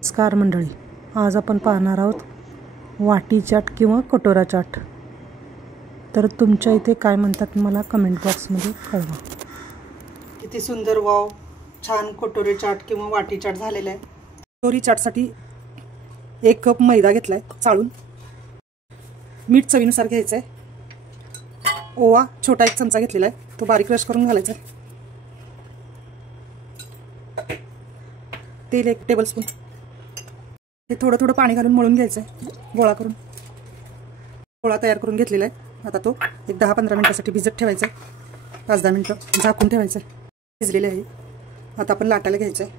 नमस्कार मंडळी, आज आपण पाहणार आहोत वाटी चाट किंवा कटोरा चाट. तर तुमच्या इथे काय म्हणतात मला कमेंट बॉक्समध्ये कळवा. किती सुंदर वाव छान कटोरी चाट किंवा वाटी चाट झालेला आहे. कटोरी चाटसाठी 1 कप मैदा घेतला आहे चाळून. मीठ चवीनुसार घ्यायचं आहे. ओवा छोटा 1 चमचा घेतलेला आहे, तो बारीक क्रश करून घालायचा आहे. तेल 1 टेबलस्पून. हे थोडं थोडं पाणी घालून मळून घ्यायचं आहे. गोळा करून गोळा तयार करून घेतलेला आहे. आता तो एक 10-15 मिनिटासाठी भिजत ठेवायचा आहे. 5-10 मिनिटं झाकून ठेवायचं आहे. भिजलेले आहे. आता आपण लाटायला घ्यायचं आहे.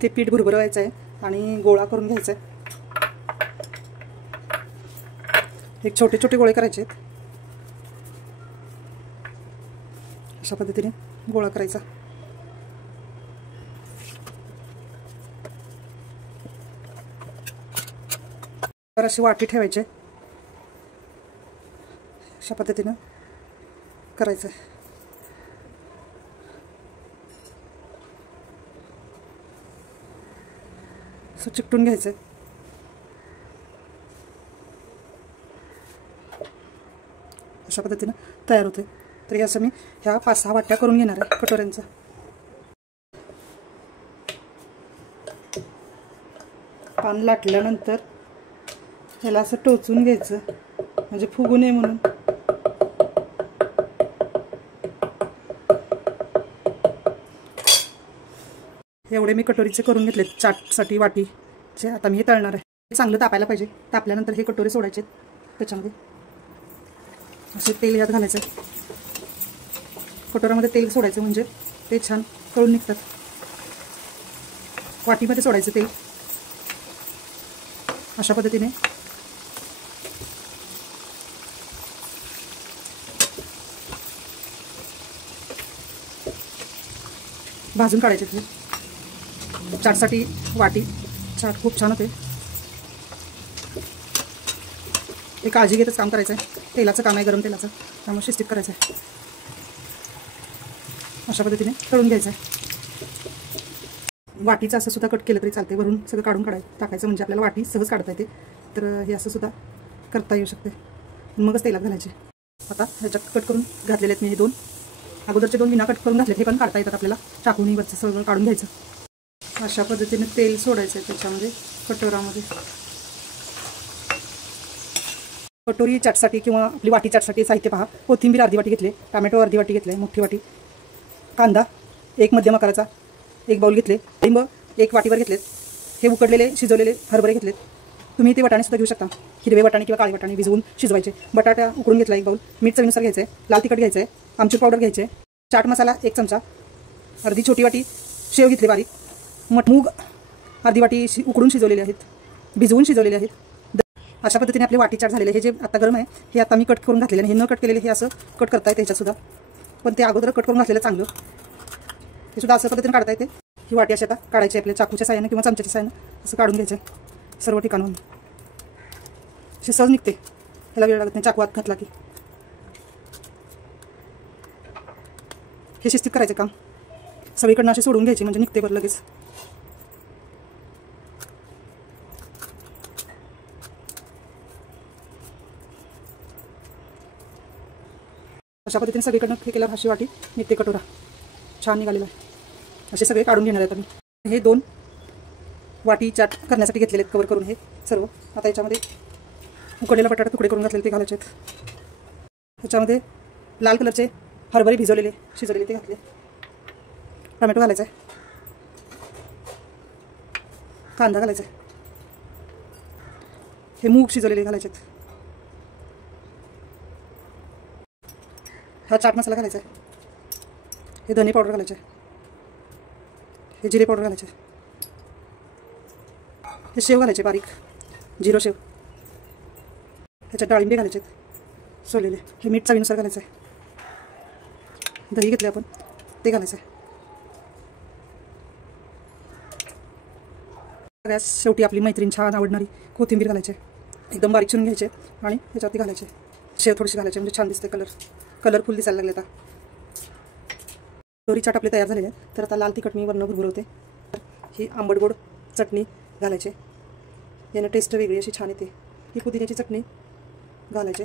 ते पीठ भुरभुरवायचं आहे आणि गोळा करून घ्यायचं आहे. एक छोटे छोटे गोळे करायचे आहेत. अशा पद्धतीने गोळा करायचा. तर अशी वाटी ठेवायची. अशा पद्धतीनं करायचं आहे. असं चिकटून घ्यायचं आहे. अशा पद्धतीनं तयार होते. तरी असं मी ह्या 5-6 वाट्या करून घेणार आहे कटोऱ्यांचा. पान लाटल्यानंतर ह्याला असं टोचून घ्यायचं म्हणजे फुगू नये म्हणून. एवढे मी कटोरीचे करून घेतले चाटसाठी वाटीचे. आता मी हे तळणार आहे. चांगलं तापायला पाहिजे. तापल्यानंतर हे कटोरे सोडायचे. त्याच्यामध्ये असे तेल यात घालायचं. कटोऱ्यामध्ये तेल सोडायचं म्हणजे ते छान तळून निघतात. वाटीमध्ये सोडायचं तेल. अशा पद्धतीने भाजून काढायचे. ते चाटसाठी वाटी चाट खूप छान होते. हे काळजी घेतच काम करायचं आहे. तेलाचं काम आहे, गरम तेलाचं, त्यामुळे शिस्तीत करायचं आहे. अशा पद्धतीने तळून घ्यायचं आहे. वाटीचं असं सुद्धा कट केलं तरी चालते. वरून सगळं काढून टाकायचं म्हणजे आपल्याला वाटी सहज काढता येते. तर हे असं सुद्धा करता येऊ शकते. मगच तेलात घालायचे. आता ह्याच्यात कट करून घातलेले आहेत मी. हे 2 अगोदरचे 2 विना कट करून घातले. हे पण काढता येतात आपल्याला. चाकूनी वरचं सगळं काढून घ्यायचं. अशा पद्धतीने तेल सोडायचं आहे त्याच्यामध्ये कटोरामध्ये. कटोरी चाटसाठी किंवा आपली वाटी चाटसाठी साहित्य पहा. कोथिंबीर अर्धी वाटी घेतले. टोमॅटो अर्धी वाटी घेतले, मोठी वाटी. कांदा 1 मध्यम आकाराचा 1 बाउल घेतले. लिंब 1 वाटीवर घेतलेत. हे उकडलेले शिजवलेले हरभरे घेतलेत. तुम्ही ते वाटाणे सुद्धा घेऊ शकता. हिरवे वाटाणे किंवा काळे वाटाणे भिजवून शिजवायचे. बटाटा उकडून घेतला 1 बाउल. मीठ चवीनुसार घ्यायचं आहे. लाल तिखट घ्यायचं आहे. आमचूर पावडर घ्यायचे आहे. चाट मसाला 1 चमचा. अर्धी छोटी वाटी शेव घेतली बारीक. मूग अर्धी वाटी उकडून शिजवलेले आहेत, भिजवून शिजवलेले आहेत. अशा पद्धतीने आपले वाटी चाट झालेले. हे जे आता गरम आहे हे आता मी कट करून घातलेले आहे. हे न कट केलेले हे असं कट करता येते ह्याच्यात सुद्धा. पण ते अगोदर कट करून घातलेलं चांगलं. हे सुद्धा असं पद्धतीने काढता येते. ही वाटी अशी आता काढायची आपल्या चाकूच्या साह्यानं किंवा चमच्याच्या साह्यानं असं काढून घ्यायचं सर्व ठिकाणून. अशी सहज निघते. ह्याला वेळ लागत नाही चाकू हात घातला की. हे शिस्तीत करायचं काम. सगळीकडनं अशी सोडून घ्यायची म्हणजे निघते बरं लगेच. अशा पद्धतीने सगळीकडनं हे केल्यावर अशी वाटी निघते. कटोरा छान निघालेला आहे. असे सगळे काढून घेणार आहेत आम्ही. हे 2 वाटी चाट करण्यासाठी घेतलेले आहेत कवर करून हे सर्व. आता याच्यामध्ये उकडलेला बटाटा तुकडे करून घातलेले ते घालायचे आहेत. ह्याच्यामध्ये लाल कलरचे हरभरे भिजवलेले शिजवलेले ते घातले. टोमॅटो घालायचा आहे. कांदा घालायचा आहे. हे मूग शिजवलेले घालायचे आहेत. हा चाट मसाला घालायचा आहे. हे धने पावडर घालायचे आहे. हे जिरे पावडर घालायचे आहे. हे शेव घालायचे बारीक जिरो शेव. ह्याच्यात डाळिंबे घालायचे आहेत सोललेले. हे मीठ चवीनुसार घालायचं आहे. दही घेतले आपण ते घालायचं आहे. सगळ्यात शेवटी आपली मैत्रीण छान आवडणारी कोथिंबीर घालायची आहे. एकदम बारीक चिरून घ्यायचे आणि ह्याच्यावरती घालायचे. शेव थोडीशी घालायची म्हणजे छान दिसते. कलरफुल दिसायला लागले. आता कटोरी चाट आपले तयार झालेले आहे. तर आता लाल तिखट मी वरनं भुरभुरवते. ही आंबट गोड चटणी घालायचे, यानं टेस्ट वेगळी अशी छान येते. ही पुदिन्याची चटणी घालायचे.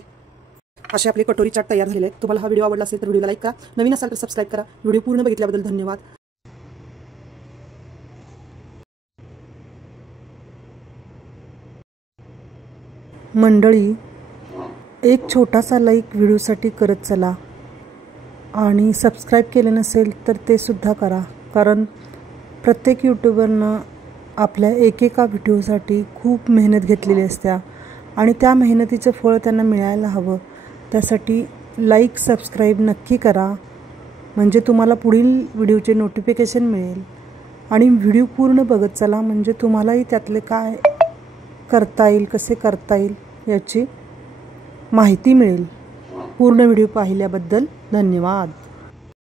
असे आपले कटोरी चाट तयार झालेले आहेत. तुम्हाला हा व्हिडिओ आवडला असेल तर व्हिडिओला लाईक करा, नवीन असाल तर सबस्क्राईब करा. व्हिडिओ पूर्ण बघितल्याबद्दल धन्यवाद. मंडळी, एक छोटासा लाईक व्हिडिओसाठी करत चला आणि सबस्क्राईब केले नसेल तर ते सुद्धा करा, कारण प्रत्येक यूट्यूबरनं आपल्या एकेका व्हिडिओसाठी खूप मेहनत घेतलेली असते आणि त्या मेहनतीचं फळ त्यांना मिळायला हवं. त्यासाठी लाईक सबस्क्राईब नक्की करा, म्हणजे तुम्हाला पुढील व्हिडिओचे नोटिफिकेशन मिळेल. आणि व्हिडिओ पूर्ण बघत चला, म्हणजे तुम्हालाही त्यातले काय करता येईल, कसे करता येईल याची माहिती मिळेल. पूर्ण व्हिडिओ पाहिल्याबद्दल धन्यवाद.